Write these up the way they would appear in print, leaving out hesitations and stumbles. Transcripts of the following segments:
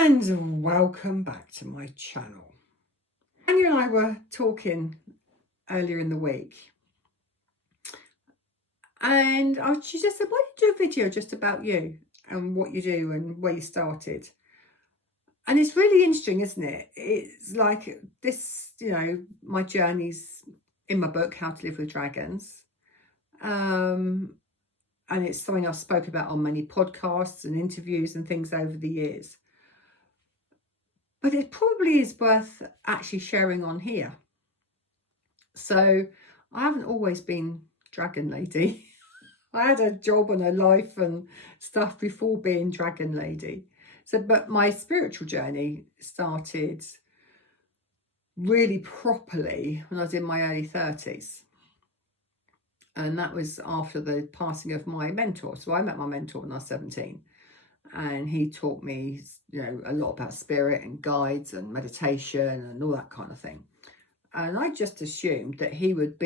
And welcome back to my channel. Anya and I were talking earlier in the week, and she just said, why don't you do a video just about you and what you do and where you started? And it's really interesting, isn't it? It's like this, my journey's in my book, How to Live with Dragons. And it's something I've spoken about on many podcasts and interviews and things over the years. But it probably is worth actually sharing on here. So I haven't always been Dragon Lady. I had a job and a life and stuff before being Dragon Lady. But my spiritual journey started really properly when I was in my early 30s. And that was after the passing of my mentor. So I met my mentor when I was 17. And he taught me, a lot about spirit and guides and meditation and all that kind of thing. And I just assumed that he'd live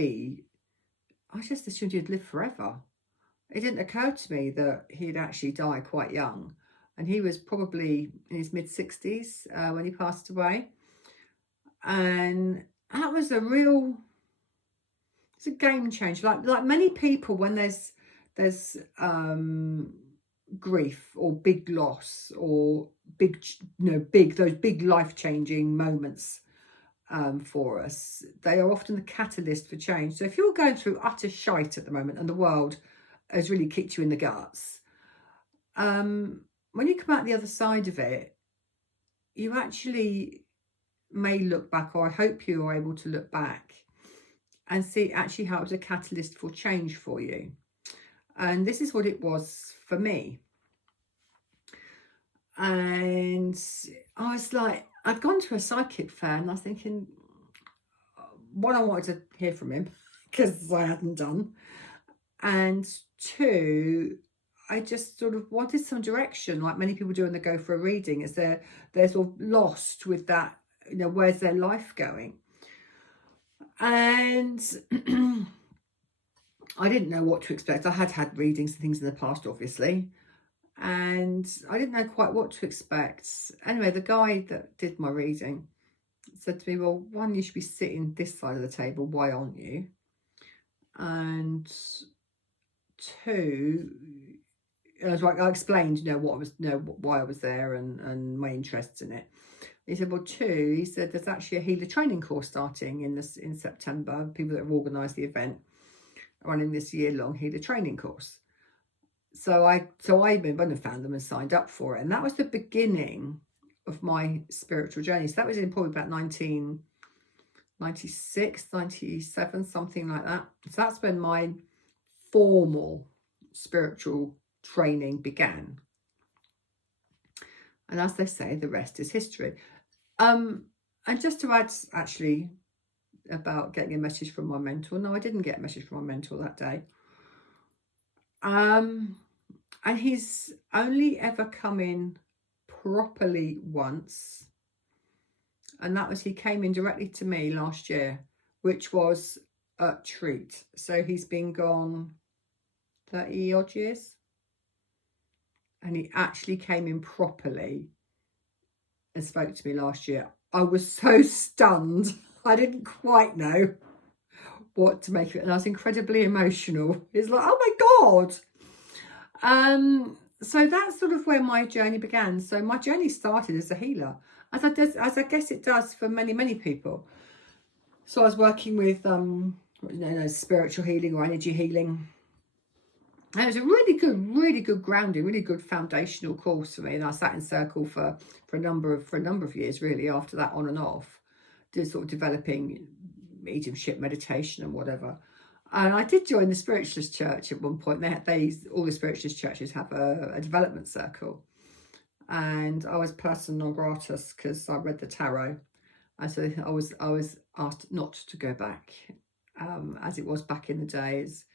forever. It didn't occur to me that he'd actually die quite young. And he was probably in his mid-60s when he passed away. And that was it's a game changer. Like many people, when there's grief or big loss or those big life-changing moments for us, they are often the catalyst for change. So if you're going through utter shite at the moment and the world has really kicked you in the guts, when you come out the other side of it, you actually may look back, or I hope you are able to look back and see actually how it was a catalyst for change for you. And this is what it was for me. And I was like, I'd gone to a psychic fair and I was thinking, one, I wanted to hear from him because I hadn't done. And two, I just sort of wanted some direction, like many people do when they go for a reading, is they're sort of lost with that, where's their life going? And I didn't know what to expect. I had readings and things in the past, obviously, and I didn't know quite what to expect. Anyway, the guy that did my reading said to me, well, one, you should be sitting this side of the table. Why aren't you? And two, I explained, why I was there and my interests in it. He said, well, two, he said, there's actually a healer training course starting in September. People that have organised the event are running this year-long healer training course. So I went and found them and signed up for it. And that was the beginning of my spiritual journey. So that was in probably about 1996, 97, something like that. So that's when my formal spiritual training began. And as they say, the rest is history. And just to add actually about getting a message from my mentor. No, I didn't get a message from my mentor that day. And he's only ever come in properly once. And that was, he came in directly to me last year, which was a treat. So he's been gone 30 odd years. And he actually came in properly and spoke to me last year. I was so stunned. I didn't quite know what to make of it. And I was incredibly emotional. It's like, oh my God. So that's sort of where my journey began. So my journey started as a healer, as I guess it does for many, many people. So I was working with spiritual healing or energy healing. And it was a really good grounding, really good foundational course for me. And I sat in circle for a number of years, really, after that, on and off, sort of developing mediumship, meditation and whatever. And I did join the Spiritualist Church at one point. All the Spiritualist churches have a development circle. And I was persona non grata because I read the tarot. And so I was asked not to go back, as it was back in the days.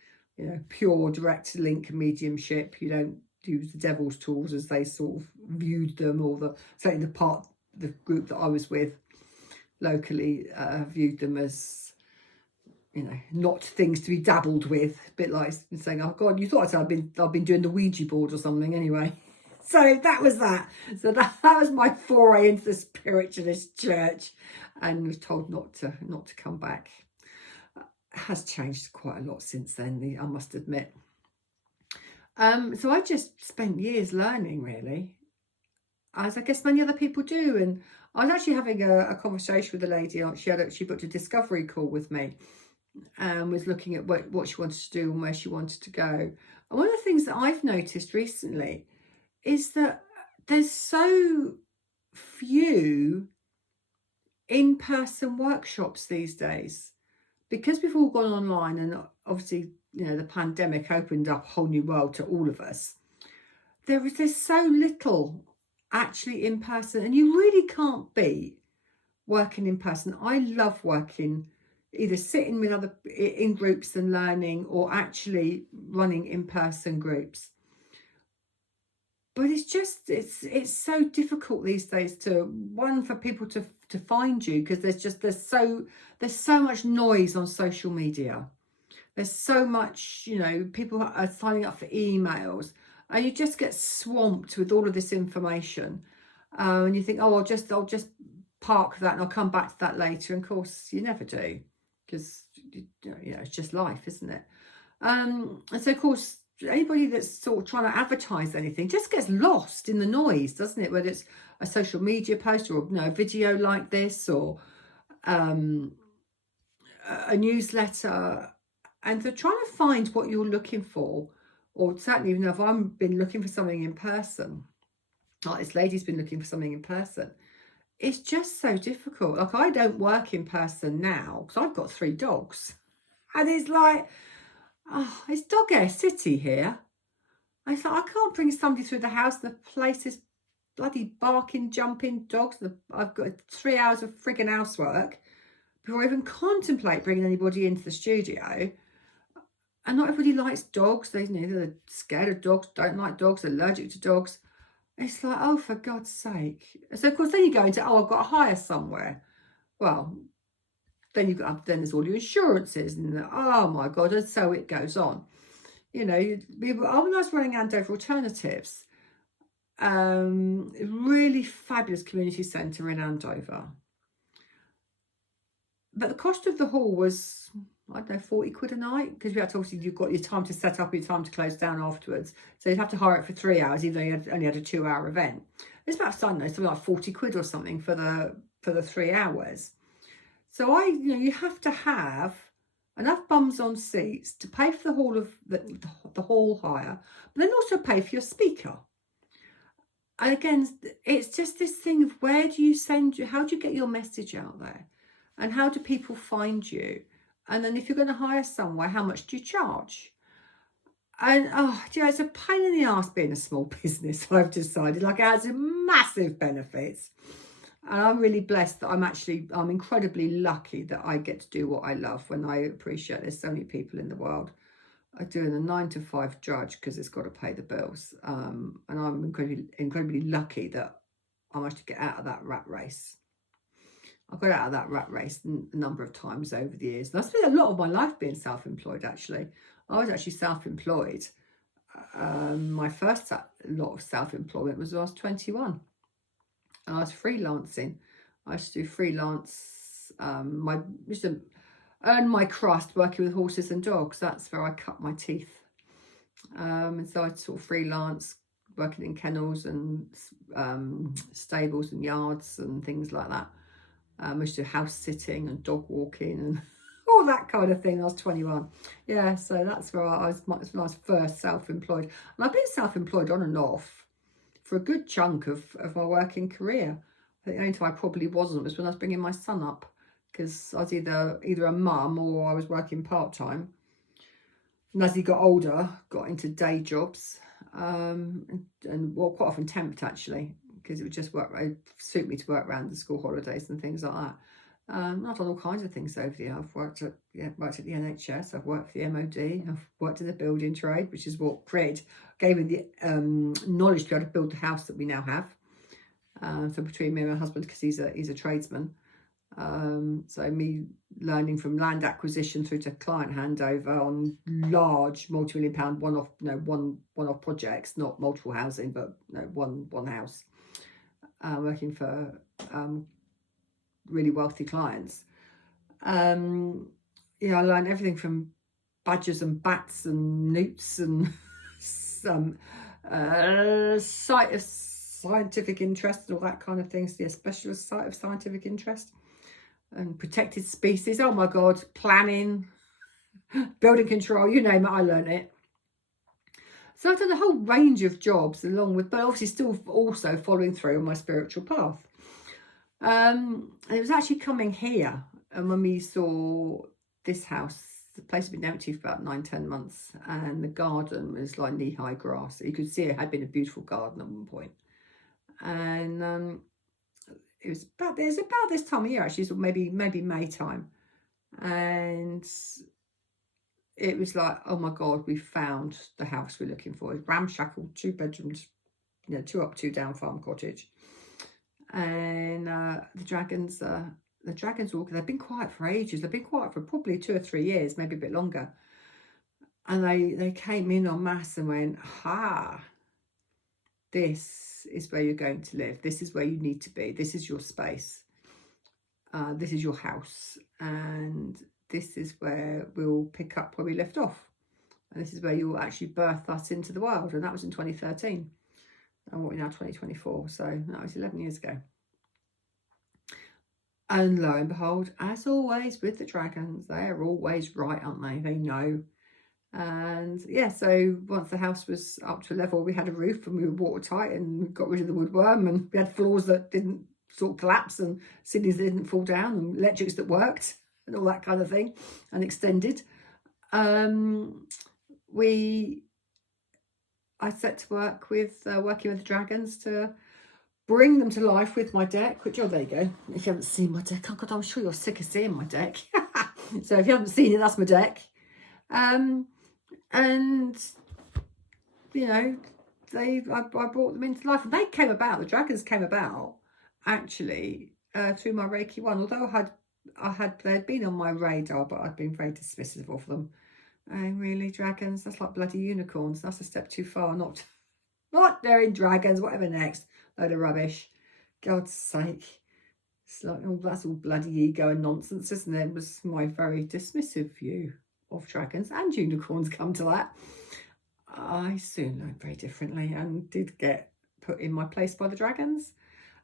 Pure direct link mediumship. You don't use the devil's tools as they sort of viewed them, or certainly the group that I was with locally viewed them as, not things to be dabbled with. A bit like saying, oh God, you thought I'd been doing the Ouija board or something anyway. So that was that. So that was my foray into the spiritualist church, and was told not to come back. It has changed quite a lot since then, I must admit. So I just spent years learning, really, as I guess many other people do. And I was actually having a conversation with a lady. She booked a discovery call with me, and was looking at what she wanted to do and where she wanted to go. And one of the things that I've noticed recently is that there's so few in-person workshops these days, because we've all gone online, and obviously, the pandemic opened up a whole new world to all of us. There's so little actually in person, and you really can't beat working in person. I love working, either sitting with other in groups and learning, or actually running in-person groups. But it's so difficult these days for people to find you, because there's so much noise on social media. There's so much, people are signing up for emails, and you just get swamped with all of this information. And you think, oh, I'll just park that and I'll come back to that later. And of course, you never do, because it's just life, isn't it? And so, of course, anybody that's sort of trying to advertise anything just gets lost in the noise, doesn't it? Whether it's a social media post, or a video like this, or a newsletter. And so trying to find what you're looking for, or certainly, if I've been looking for something in person, like this lady's been looking for something in person, it's just so difficult. Like, I don't work in person now because I've got 3 dogs, and it's like, oh, it's dog air city here. I thought, I can't bring somebody through the house. The place is bloody barking, jumping dogs. I've got 3 hours of frigging housework before I even contemplate bringing anybody into the studio. And not everybody likes dogs. They're scared of dogs, don't like dogs, allergic to dogs. It's like, oh, for God's sake. So, of course, then you go into, I've got to hire somewhere. Well, then there's all your insurances, and oh my God, and so it goes on. When I was running Andover Alternatives, really fabulous community centre in Andover. But the cost of the hall was, I don't know, 40 quid a night, because you've got your time to set up, your time to close down afterwards. So you'd have to hire it for 3 hours, even though you only had a 2-hour event. It's about, something like 40 quid or something for the 3 hours. So you have to have enough bums on seats to pay for the hall of the hall hire, but then also pay for your speaker. And again, it's just this thing of, how do you get your message out there? And how do people find you? And then if you're going to hire somewhere, how much do you charge? And it's a pain in the arse being a small business. I've decided, it has massive benefits. And I'm really blessed that I'm incredibly lucky that I get to do what I love, when I appreciate there's so many people in the world are doing a 9-to-5 drudge because it's got to pay the bills. And I'm incredibly lucky that I managed to get out of that rat race. I got out of that rat race a number of times over the years. And I spent a lot of my life being self-employed, actually. I was actually self-employed. My first lot of self-employment was when I was 21. I was freelancing. I used to do freelance. Used to earn my crust working with horses and dogs. That's where I cut my teeth. And so I sort of freelance, working in kennels and stables and yards and things like that. I used to do house sitting and dog walking and all that kind of thing. I was 21. Yeah, so that's where I was first self-employed. And I've been self-employed on and off for a good chunk of my working career. I think the only time I probably wasn't was when I was bringing my son up, because I was either a mum or I was working part-time. And as he got older, got into day jobs, and quite often temped, actually, because it would just suit me to work around the school holidays and things like that. I've done all kinds of things over the year. I've worked at the NHS, I've worked for the MOD, I've worked in the building trade, which is what gave me the knowledge to be able to build the house that we now have. So between me and my husband, because he's a tradesman, so me learning from land acquisition through to client handover on large multi-million-pound one-off projects, not multiple housing, but one house, working for really wealthy clients. I learned everything from badgers and bats and newts and some site of scientific interest and all that kind of things. Yeah, specialist site of scientific interest and protected species. Oh my God, planning, building control, you name it, I learned it. So I've done a whole range of jobs along with, but obviously still also following through on my spiritual path. And it was actually coming here, and when we saw this house, the place had been empty for about 9-10 months, and the garden was like knee-high grass. You could see it had been a beautiful garden at one point. And it was about this time of year, actually, so maybe May time, and it was like, oh my God, we found the house we're looking for. It's ramshackle, 2 bedrooms, 2 up, 2 down farm cottage. And the dragons walk. They've been quiet for ages. They've been quiet for probably 2 or 3 years, maybe a bit longer. And they came in en masse and went, ha, this is where you're going to live. This is where you need to be. This is your space. This is your house. And this is where we'll pick up where we left off. And this is where you'll actually birth us into the world. And that was in 2013. And what we're now 2024. So that was 11 years ago. And lo and behold, as always with the dragons, they're always right, aren't they? They know. And yeah, so once the house was up to a level, we had a roof and we were watertight and we got rid of the woodworm, and we had floors that didn't sort of collapse and ceilings that didn't fall down and electrics that worked and all that kind of thing, and extended. I set to work with working with the dragons to bring them to life with my deck, which, oh, there you go. If you haven't seen my deck, oh God, I'm sure you're sick of seeing my deck. So if you haven't seen it, that's my deck. And, I brought them into life. And they came about, the dragons came about, actually, through my Reiki 1. Although they'd been on my radar, but I'd been very dismissive of them. And really, dragons, that's like bloody unicorns. That's a step too far. Not they're in dragons, whatever next. Load of rubbish. God's sake. It's like, oh, that's all bloody ego and nonsense, isn't it? It was my very dismissive view of dragons and unicorns, come to that. I soon learned very differently and did get put in my place by the dragons.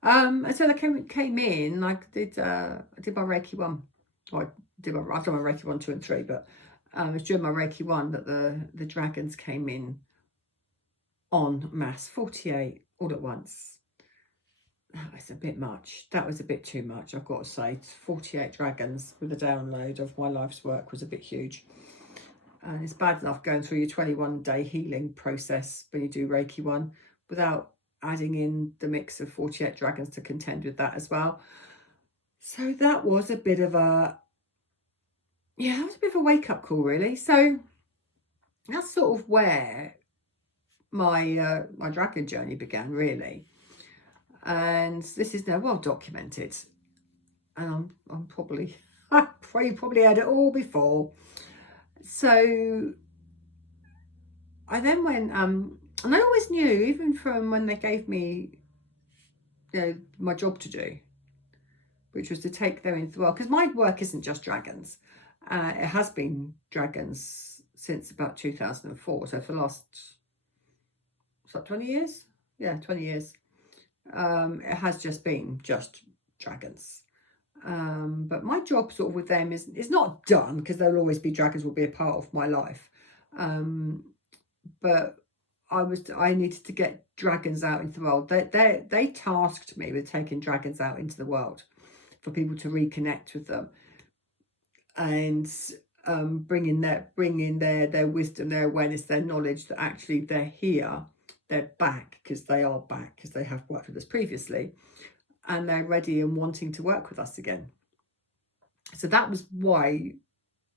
And so they came in. I did my Reiki 1. I've done my Reiki 1, 2 and 3, but it was during my Reiki 1 that the dragons came in en masse, 48 all at once. That was a bit much. That was a bit too much, I've got to say. 48 dragons with a download of my life's work was a bit huge. And it's bad enough going through your 21-day healing process when you do Reiki 1 without adding in the mix of 48 dragons to contend with that as well. So that was a bit of a wake-up call, really. So that's sort of where my dragon journey began, really. And this is now well documented, and I'm probably heard it all before. So I then went and I always knew, even from when they gave me my job to do, which was to take them into the world, because my work isn't just dragons. It has been dragons since about 2004, so for the last 20 years? Yeah, 20 years. It has just been dragons. But my job sort of with them is not done, because there'll always be dragons, will be a part of my life. But I needed to get dragons out into the world. They tasked me with taking dragons out into the world for people to reconnect with them and bring in their wisdom, their awareness, their knowledge that actually they're here. They're back, because they are back, because they have worked with us previously, and they're ready and wanting to work with us again. So that was why,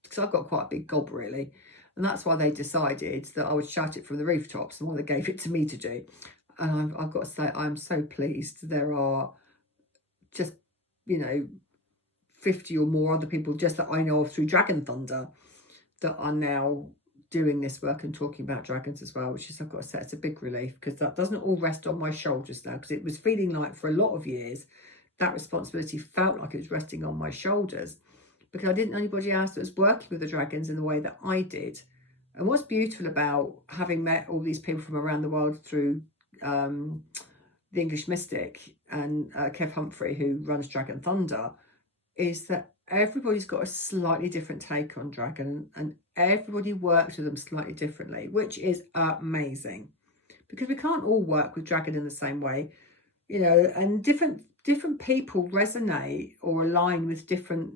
because I've got quite a big gob, really, and that's why they decided that I would shout it from the rooftops, and why they gave it to me to do. And I've got to say, I'm so pleased. There are just, 50 or more other people just that I know of through Dragon Thunder that are now doing this work and talking about dragons as well, which is, I've got to say, it's a big relief, because that doesn't all rest on my shoulders now, because it was feeling like for a lot of years that responsibility felt like it was resting on my shoulders, because I didn't know anybody else that was working with the dragons in the way that I did. And what's beautiful about having met all these people from around the world through the English Mystic and Kev Humphrey, who runs Dragon Thunder, is that everybody's got a slightly different take on dragon, and everybody works with them slightly differently, which is amazing, because we can't all work with dragon in the same way, you know, and different people resonate or align with different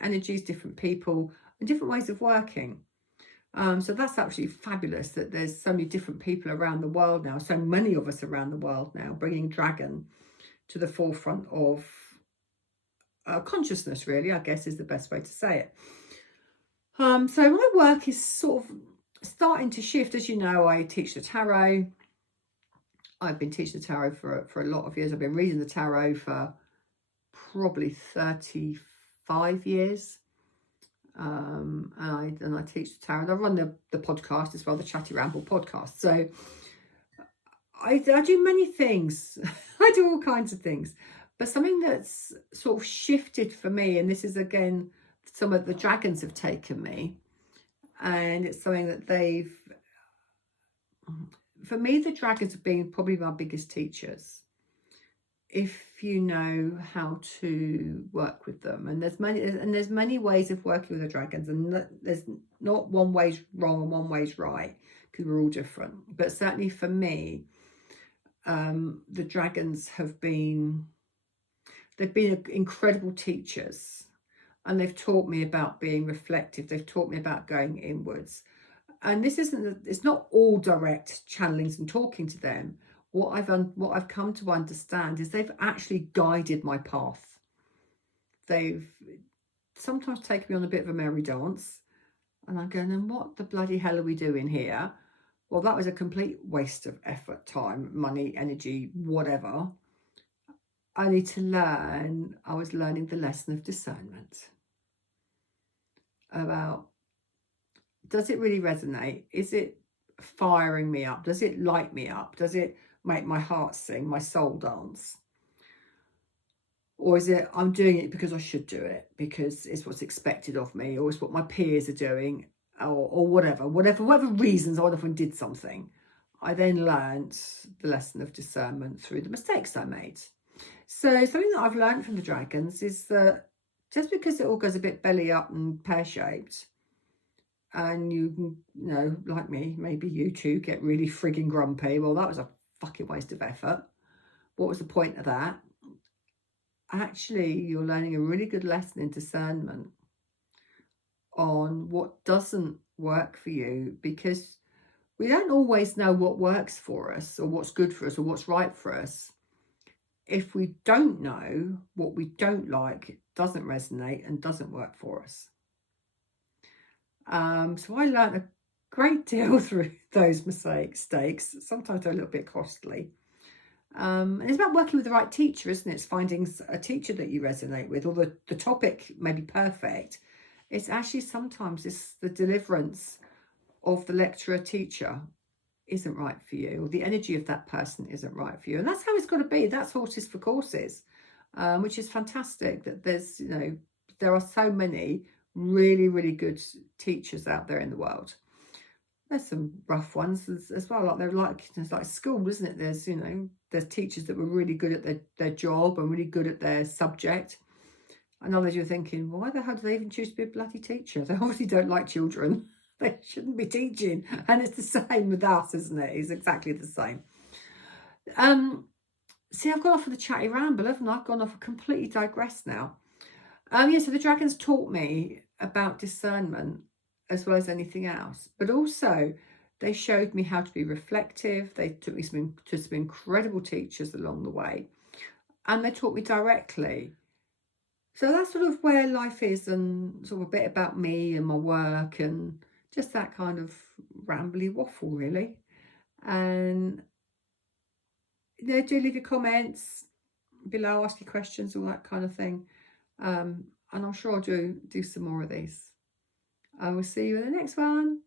energies, different people, and different ways of working. So that's absolutely fabulous that there's so many different people around the world now, so many of us around the world now, bringing dragon to the forefront of consciousness, really, I guess is the best way to say it. So my work is sort of starting to shift. As you know, I teach the tarot. I've been teaching the tarot for a lot of years. I've been reading the tarot for probably 35 years. And I teach the tarot. And I run the podcast as well, the Chatty Ramble podcast. So I do many things. I do all kinds of things. But something that's sort of shifted for me, and this is again, some of the dragons have taken me, and it's something that for me, the dragons have been probably my biggest teachers, if you know how to work with them. And there's many ways of working with the dragons, and there's not one way's wrong and one way's right, because we're all different. But certainly for me, the dragons have been... They've been incredible teachers, and they've taught me about being reflective. They've taught me about going inwards. And this it's not all direct channelings and talking to them. What I've come to understand is they've actually guided my path. They've sometimes taken me on a bit of a merry dance, and I'm going, and what the bloody hell are we doing here? Well, that was a complete waste of effort, time, money, energy, whatever. Only to learn, I was learning the lesson of discernment about, does it really resonate? Is it firing me up? Does it light me up? Does it make my heart sing, my soul dance? Or is it, I'm doing it because I should do it, because it's what's expected of me, or it's what my peers are doing, or whatever reasons I often did something. I then learned the lesson of discernment through the mistakes I made. So something that I've learned from the dragons is that just because it all goes a bit belly up and pear-shaped, and you know, like me, maybe you too, get really frigging grumpy, well, that was a fucking waste of effort. What was the point of that? Actually, you're learning a really good lesson in discernment on what doesn't work for you, because we don't always know what works for us, or what's good for us, or what's right for us. If we don't know what we don't like, doesn't resonate and doesn't work for us. So I learned a great deal through those mistakes. Sometimes they're a little bit costly. And it's about working with the right teacher, isn't it? It's finding a teacher that you resonate with, or the topic may be perfect. It's actually sometimes it's the deliverance of the lecturer teacher isn't right for you, or the energy of that person isn't right for you. And that's how it's got to be. That's horses for courses, which is fantastic that there's, you know, there are so many really, really good teachers out there in the world. There's some rough ones as well. Like it's like school, isn't it? There's, you know, there's teachers that were really good at their job and really good at their subject. And others you're thinking, why the hell do they even choose to be a bloody teacher? They obviously don't like children. They shouldn't be teaching. And it's the same with us, isn't it? It's exactly the same. See, I've gone off on the chatty ramble, haven't I? I've gone off, completely digressed now. Yeah, so the dragons taught me about discernment as well as anything else. But also, they showed me how to be reflective. They took me to some incredible teachers along the way. And they taught me directly. So that's sort of where life is, and sort of a bit about me and my work, and just that kind of rambly waffle, really. And you know, do leave your comments below, ask your questions, all that kind of thing. and I'm sure I'll do some more of these. I will see you in the next one.